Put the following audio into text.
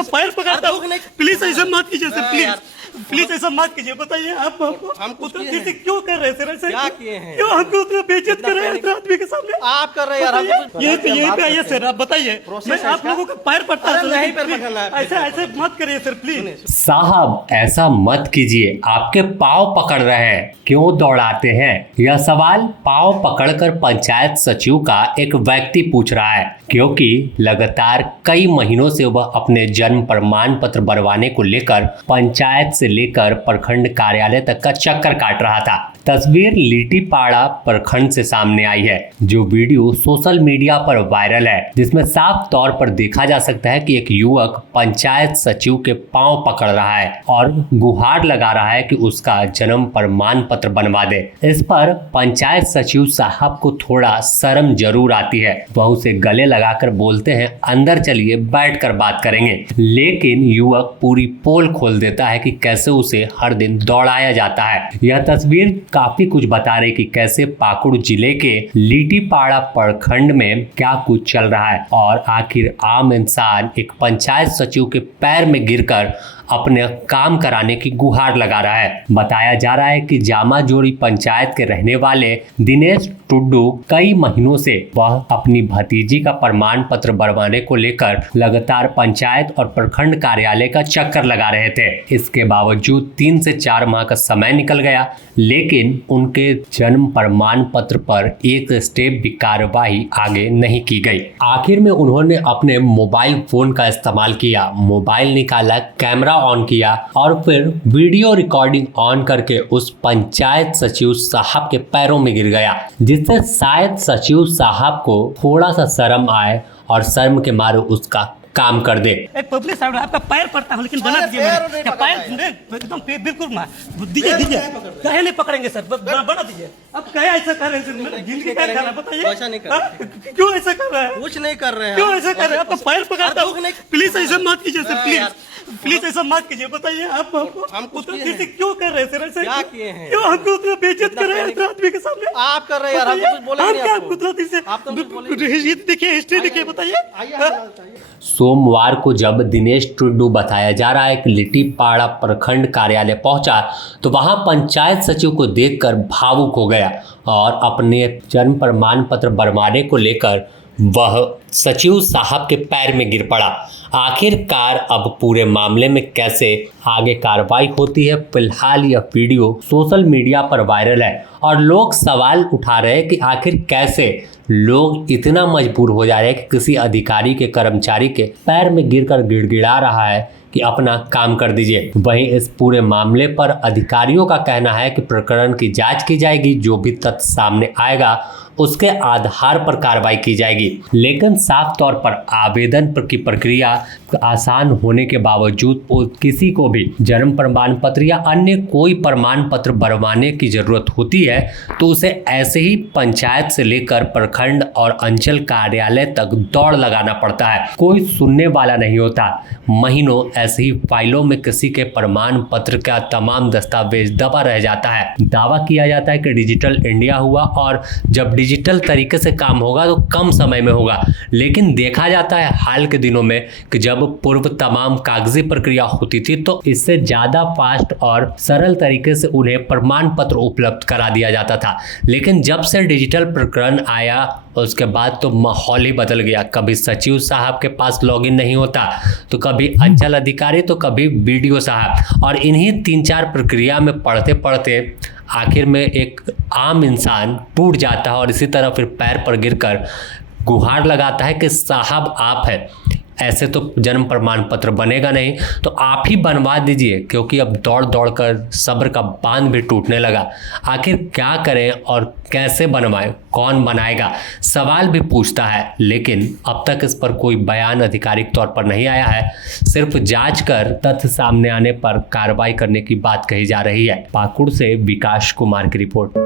आपका पैर पकड़ता हूँ, प्लीज ऐसा मत कीजिए सर, प्लीज ऐसा मत कीजिए। बताइए आप हमको जैसे क्यों कर रहे हैं सर, ऐसे क्या किए हैं? क्यों हमको उतना बेइज्जत कर रहे हैं आदमी के सामने? आप कर रहे हैं यार, यही पे आइए सर, आप बताइए। मैं आप लोगों का पैर पड़ता हूं, नहीं पैर पकड़ना है। ऐसे मत करिए सर प्लीज। साहब ऐसा मत कीजिए, आपके पाँव पकड़ रहे हैं, क्यों दौड़ाते हैं? यह सवाल पाँव पकड़कर पंचायत सचिव का एक व्यक्ति पूछ रहा है, क्योंकि लगातार कई महीनों से वह अपने जन्म प्रमाण पत्र बनवाने को लेकर पंचायत से लेकर प्रखंड कार्यालय तक का चक्कर काट रहा था। तस्वीर लिट्टीपाड़ा प्रखंड से सामने आई है, जो वीडियो सोशल मीडिया पर वायरल है, जिसमें साफ तौर पर देखा जा सकता है कि एक युवक पंचायत सचिव के पांव पकड़ रहा है और गुहार लगा रहा है कि उसका जन्म प्रमाण पत्र बनवा दे। इस पर पंचायत सचिव साहब को थोड़ा शर्म जरूर आती है, वह उसे गले लगाकर बोलते हैं अंदर चलिए बैठकर बात करेंगे, लेकिन युवक पूरी पोल खोल देता है कि कैसे उसे हर दिन दौड़ाया जाता है। यह तस्वीर काफी कुछ बता रही कि कैसे पाकुड़ जिले के लिट्टीपाड़ा प्रखंड में क्या कुछ चल रहा है और आखिर आम इंसान एक पंचायत सचिव के पैर में गिरकर अपने काम कराने की गुहार लगा रहा है। बताया जा रहा है कि जामा जोड़ी पंचायत के रहने वाले दिनेश टुड्डू कई महीनों से वह अपनी भतीजी का प्रमाण पत्र बनवाने को लेकर लगातार पंचायत और प्रखंड कार्यालय का चक्कर लगा रहे थे। इसके बावजूद 3 से 4 माह का समय निकल गया, लेकिन उनके जन्म प्रमाण पत्र पर एक स्टेप भी कार्यवाही आगे नहीं की गई। आखिर में उन्होंने अपने मोबाइल फोन का इस्तेमाल किया, मोबाइल निकाला, कैमरा ऑन किया और फिर वीडियो रिकॉर्डिंग ऑन करके उस पंचायत सचिव साहब के पैरों में गिर गया, जिससे शायद सचिव साहब को थोड़ा सा शर्म आए और शर्म के मारे उसका काम कर दे। एक पब्लिक साहब आपका पैर पड़ता हूँ, लेकिन बना दीजिए मेरे पैर एकदम बिल्कुल दीजिए कहे नहीं पकड़ेंगे सर, बना दीजिए। अब कहे ऐसा कर रहे हैं, जिंदगी क्या कर रहा है बताइए? ऐसा नहीं कर रहे। क्यों ऐसा कर रहा है? कुछ नहीं कर रहे हैं। क्यों ऐसा कर रहे हैं? आपका पैर पकड़ता हूँ, प्लीज ऐसा मत कीजिए सर, प्लीज ऐसा मत कीजिए। बताइए आप हमको जैसे क्यों कर रहे हैं सर, ऐसे क्या किए हैं? क्यों हमको उतना बेइज्जत कर रहे हैं आदमी के सामने? आप कर रहे हैं यार, हम कुछ बोले नहीं आपको। देखिए हिस्ट्री देखिए, बताइए। सोमवार को जब दिनेश टुड्डू बताया जा रहा है कि लिट्टीपाड़ा प्रखंड कार्यालय पहुंचा, तो वहां पंचायत सचिव को देखकर भावुक हो गया और अपने जन्म प्रमाण पत्र बनवाने को लेकर वह सचिव साहब के पैर में गिर पड़ा। आखिरकार अब पूरे मामले में कैसे आगे कार्रवाई होती है, फिलहाल यह वीडियो सोशल मीडिया पर वायरल है और लोग सवाल उठा रहे हैं कि आखिर कैसे लोग इतना मजबूर हो जा रहे हैं कि किसी अधिकारी के कर्मचारी के पैर में गिरकर गिड़गिड़ा रहा है कि अपना काम कर दीजिए। वहीं इस पूरे मामले पर अधिकारियों का कहना है कि प्रकरण की जांच की जाएगी, जो भी तथ्य सामने आएगा उसके आधार पर कार्रवाई की जाएगी। लेकिन साफ तौर पर आवेदन की प्रक्रिया आसान होने के बावजूद किसी को भी जन्म प्रमाण पत्र या अन्य कोई प्रमाण पत्र बनवाने की जरूरत होती है तो उसे ऐसे ही पंचायत से लेकर प्रखंड और अंचल कार्यालय तक दौड़ लगाना पड़ता है। कोई सुनने वाला नहीं होता। महीनों ऐसे ही फाइलों में किसी के प्रमाण पत्र का तमाम दस्तावेज दबा रह जाता है। दावा किया जाता है कि डिजिटल इंडिया हुआ और जब डिजिटल तरीके से काम होगा तो कम समय में होगा, लेकिन देखा जाता है हाल के दिनों में कि जब पूर्व तमाम कागजी प्रक्रिया होती थी तो इससे ज़्यादा फास्ट और सरल तरीके से उन्हें प्रमाण पत्र उपलब्ध करा दिया जाता था। लेकिन जब से डिजिटल प्रकरण आया उसके बाद तो माहौल ही बदल गया। कभी सचिव साहब के पास लॉगिन नहीं होता, तो कभी अंचल अधिकारी, तो कभी बीडीओ साहब, और इन्हीं 3-4 प्रक्रिया में पढ़ते पढ़ते आखिर में एक आम इंसान टूट जाता है और इसी तरह फिर पैर पर गिरकर गुहार लगाता है कि साहब आप हैं, ऐसे तो जन्म प्रमाण पत्र बनेगा नहीं, तो आप ही बनवा दीजिए, क्योंकि अब दौड़ दौड़ कर सब्र का बांध भी टूटने लगा। आखिर क्या करें और कैसे बनवाएं, कौन बनाएगा, सवाल भी पूछता है। लेकिन अब तक इस पर कोई बयान आधिकारिक तौर पर नहीं आया है। सिर्फ जांच कर तथ्य सामने आने पर कार्रवाई करने की बात कही जा रही है। पाकुड़ से विकास कुमार की रिपोर्ट।